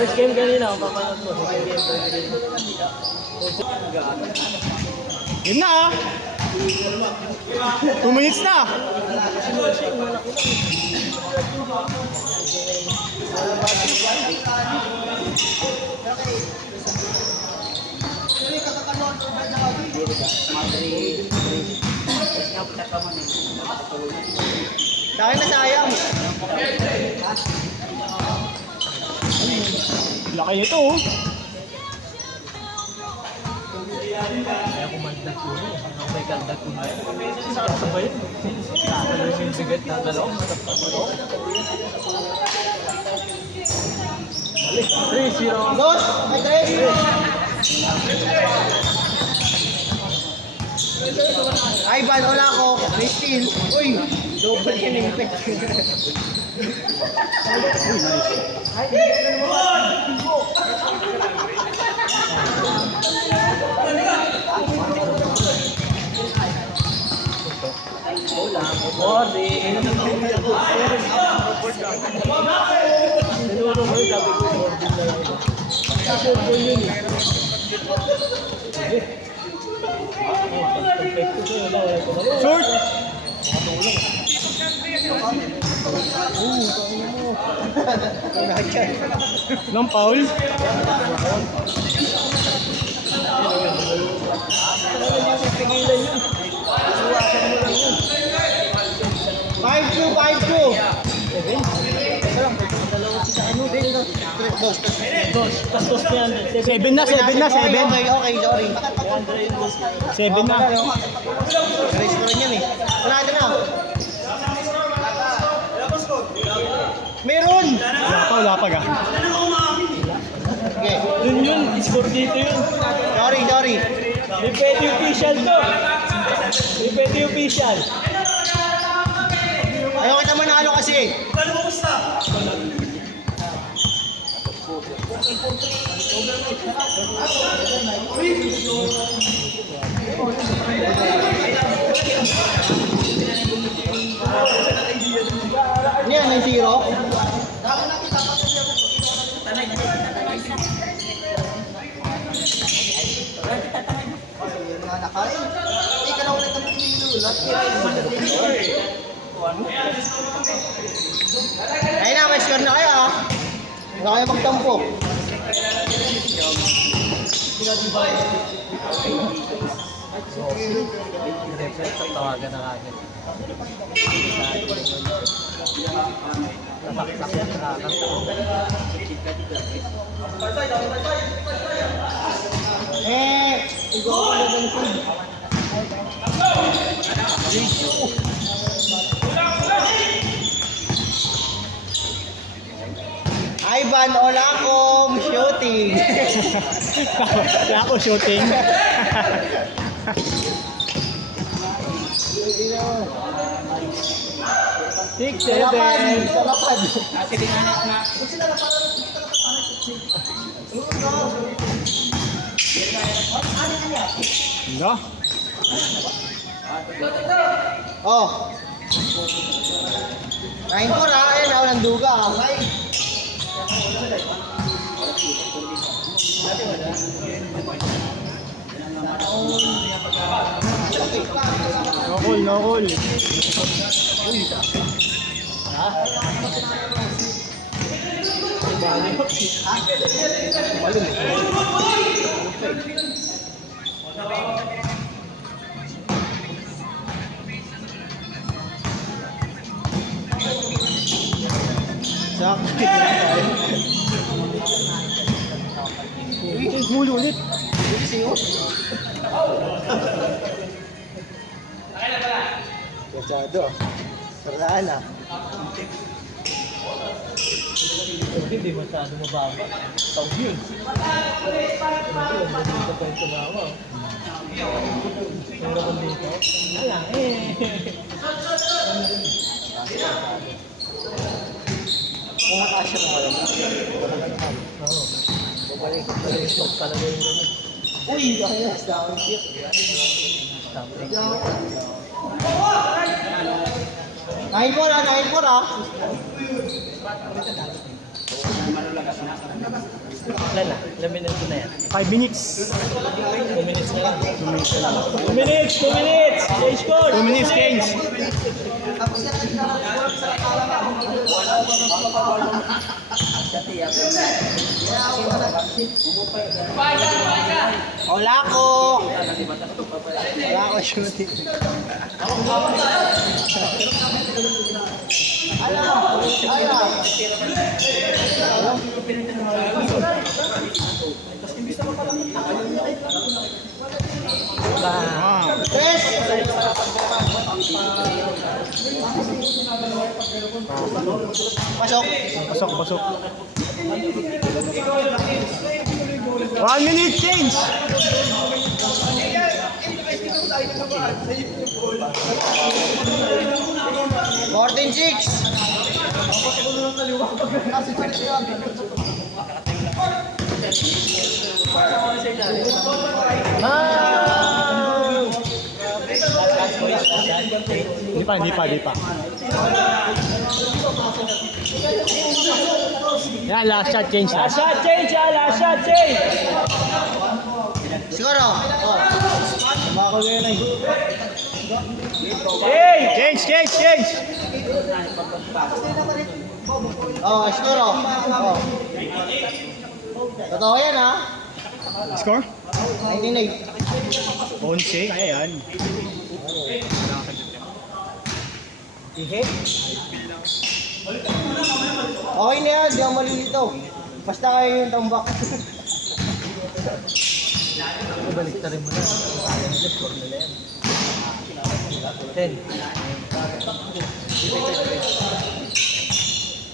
First game kanina, papanood mo. Second game, third game. Game na ah. 2 minutes na. Dahil na sayang. Laki nito oh. Kaya kumagdag ko yun. Ang may kandag ko na yun. Sabay yun. Yung bigat na dalawang. Balik. 3-0. Dos, may tres. Ivan, wala ko. May steal. Uy, double yan yung effect. Short. Nang foul. Pigilan yun. Iwasan mo lang yun. 5-2, 5-2. Tapos na yan. 7 na, 7 na, 7. Okay, okay, sorry. 7 na. Race ko rin yan eh. Wala ka na. Meron! Wala pa ga. Okay. Yun, score dito yun. Sorry, sorry. May pwede official to. May pwede official. Ayaw kita manalo kasi. Ano yan, may zero? Ayun na, may score na kayo ha. Hindi kayo magtampo. Tawagan na kagad. Nasaksak yan sa Ikaw ko na ng food. Ivan, wala akong shooting. Wala ako shooting. Six, Salapan, salapan. No? Oh. 9-4 ha, ayun ha, walang duga ha. Okay. No call, no call. Sakit. Huli ulit. Kasado. Saraan ah. Hindi masyado mababa. Tawag yun. Hindi ko pa yung tumawa. Meron ko dito. Wala eh. Kung nakasya mo alam. Oo. Babalik talaga yung ano. Uy, ayos. Down kick. Something. 9-4 ah, 9-4 ah. Ilan na? Ilan minuto na yan? 5 minutes. 2 minutes na lang. 2 minutes! 2 minutes! Change score! 2 minutes change. Wala ko. Wala ko shooting. Ah. Pasok. Pasok, pasok. 1 minute change. Morton 6. Di pa. Yan, last shot change na. Last shot change ah! Last shot change! Siguro. Oh. Bako ngayon ay. Hey! Change. Oh, siguro. Oh. Totoo yan ha. Score? 19 11. Kaya yan. Okay na yan, di ako malilito. Basta kayo yung tambak. Ibalik na rin mo na. Kaya nila, score nila yan. 10.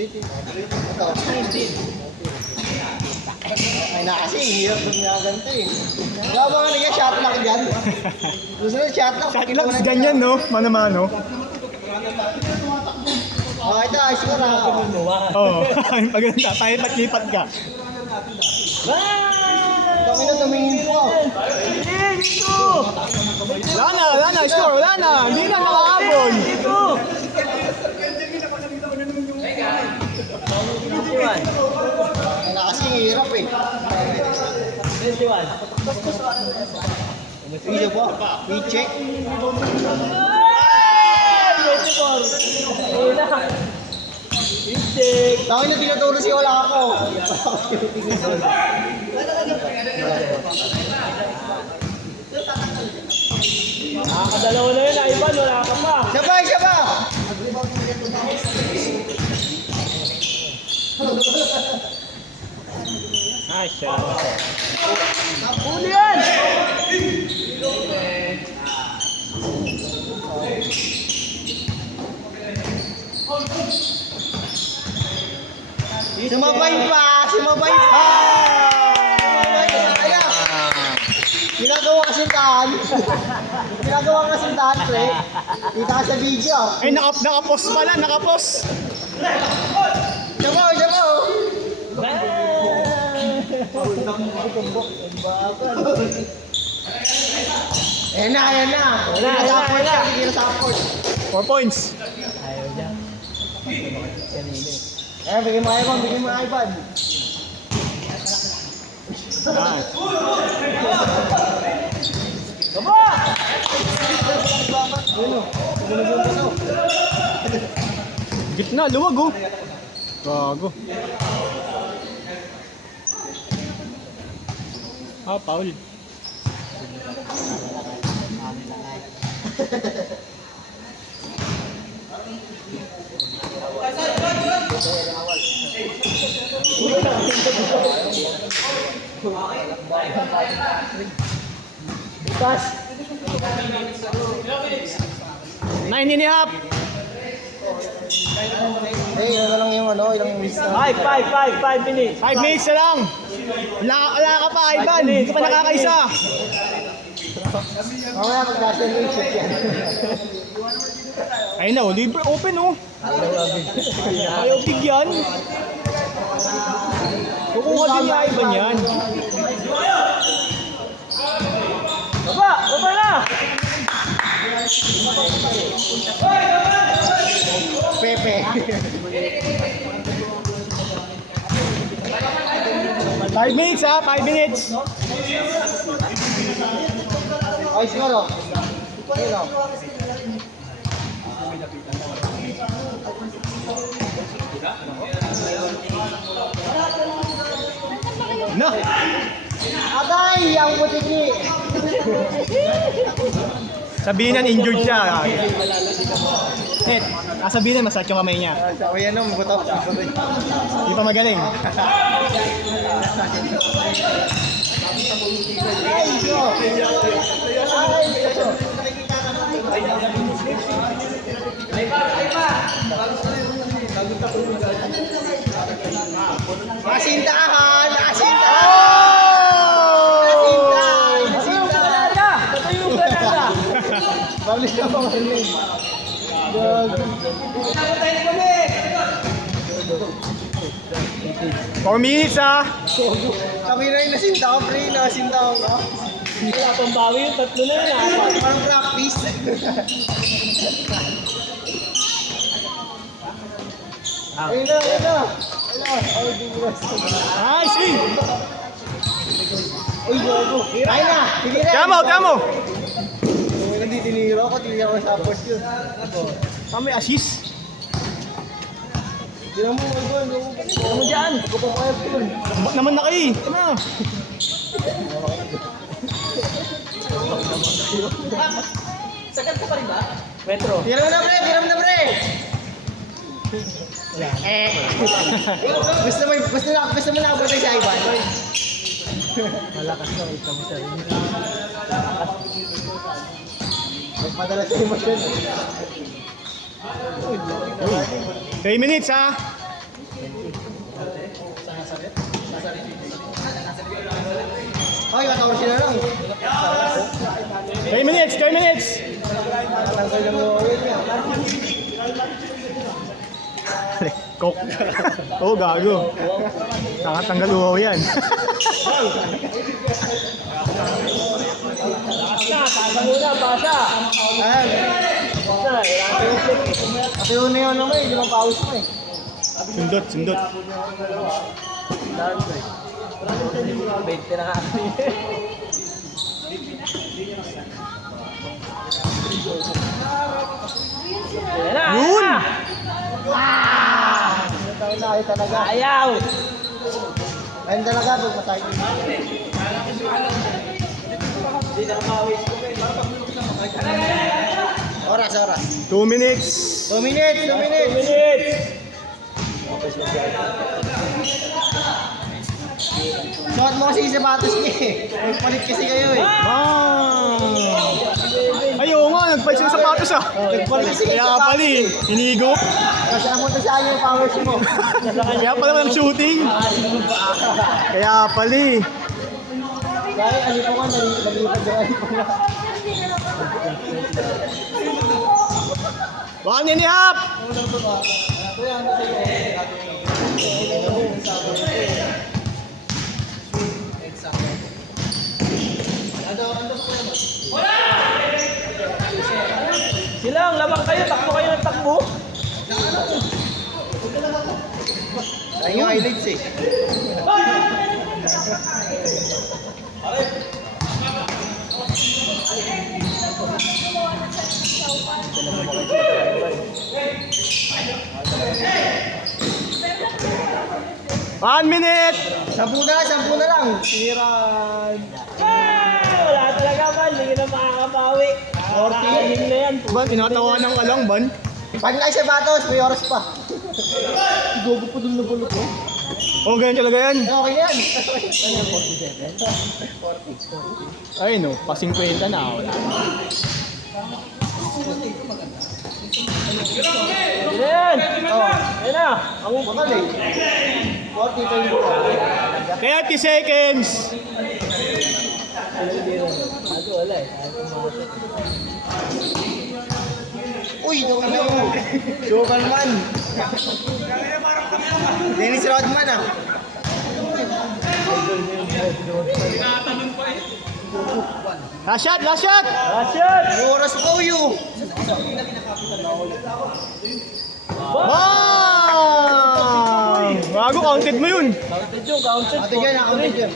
Ito. Ay na kasi, hirap doon nga ganito eh. Wala ba nga naging shot lock dyan? Gusto na shot lock. Shot lang, ganyan no? Mano-mano. Oh, ito, ayos ko na. Oo. Paganda, tayo lipat ka. Kami na tumingin po. Wala na, score, wala na. Hindi na nakakabon. Ay na kasi, hirap eh. 21. Video po, i-check. Tawin na tinuturo si wala ako. Nakakadalawa na yun, Ivan. Wala ka pa. Siya ba? Nice shot. Huli yan! Sumabay pa! Sumabay pa! Ginagawa kasintahan. Ginagawa kasintahan, pre. Kita ka sa video. Ay, nakapos pala, nakapos. Siya mo! Ayan na. Support siya. Hindi na support. 4 points. Ayaw niya. Kanina. Bigyan mo iPad. Nice. Baba! Gitna, luwag oh. Gago. Paul. Bukas! 9.5. Ilan lang yung ilang minutes na. 5 minutes. 5 minutes na lang. Wala ka pa, Ivan. Hindi ka pa nakakaisa. Mamaya mag-nasa yung shoot yan. Ayun na, libre open oh. Ayaw bigyan. Kukuha din ni Ivan yan. Baba na! Pepe. 5 minutes ha, 5 minutes. Ay, siguro. Ayun o. No. Agay! Ang butiki! Sabihin na injured siya. Net, sabihin na masakit yung kamay niya. O yan o, buto. Hindi pa magaling. Ay, go! Ay, go! Nakasintahan! Nakasintahan! Balik na pa mahilig. Gag. 4 minutes ha. Kami na yung nasinta ko, pre. Nakasinta ko. Wala pang bawi yung tatlo na yun. Parang practice. Ayun na, ayun na. Ayun, di mo Nice, eh. Uy, gago. Ayun na. Sige na. Kamo, kamo. Hindi tiniro ko, tiniro ko sa post yun. Kami assist. Hindi mo, ayun. Ano mo dyan? Kapapayap yun. Bak naman na kayo. Ano? Sagad ka pa rin ba? Petro. Tiram na, pre. Tiram na, pre. Gusto mo na abot sa Ivan? Malakas na ito mo sa rin. Nagpadala sa emosyon. 3 minutes ha. Ay, 14 na lang. 3 minutes, 3 minutes. Natanggal na mo. Coke. Oo, gago. Nakatanggal uhaw yan. Pasa muna, pasa. Ayan. Pasa, ilan yung check eh. Kasi yun na yun naman eh. Limang pawis mo eh. Sundot, sundot. Daan ko eh. 20 na nga. Yan na! Yun! Tayo na ay talaga. Ayaw! Ayun talaga. Huwag matay. Oras, oras. 2 minutes. 2 minutes, 2 minutes. Minutes! Suot mo kasi yung sapatos niya eh. Nagpalit kasi kayo eh. Ay, oo nga, nagpalit sila sapatos ah. Nagpalit kasi kayo Kaya sapatos pala eh, inigo. Kasi namunta sa akin yung powers mo. Kaya pala walang shooting. Kaya pala eh. Dahil ano po nga, nalipad yung ano po nga. 1 and a half. Silang, lamang kayo, takbo kayo ng takbo. Ayun yung eyelids eh. One minute. 10 na lang. Siran. Wala talaga man, hindi na makakabawi. 40 na yan. Ban, tinatawa ng alang, ban. Pag na sa batos, may oras pa. Gogo po dun na bulok ko. Oh, ganyan talaga yan. Okay yan. Ay no, pa 50 na. Wala. Yan! Oh, Yan na! Ang bakal eh. 40 kayo mo. 30 seconds. Ano wala eh. Uy, doon na mo. Sukan man. Dennis Rodman ah. Last shot, last shot. Last shot! May oras pa uyo. Bang! Gago, counted mo yun. Counted yung, counted. Ate yan, ako din.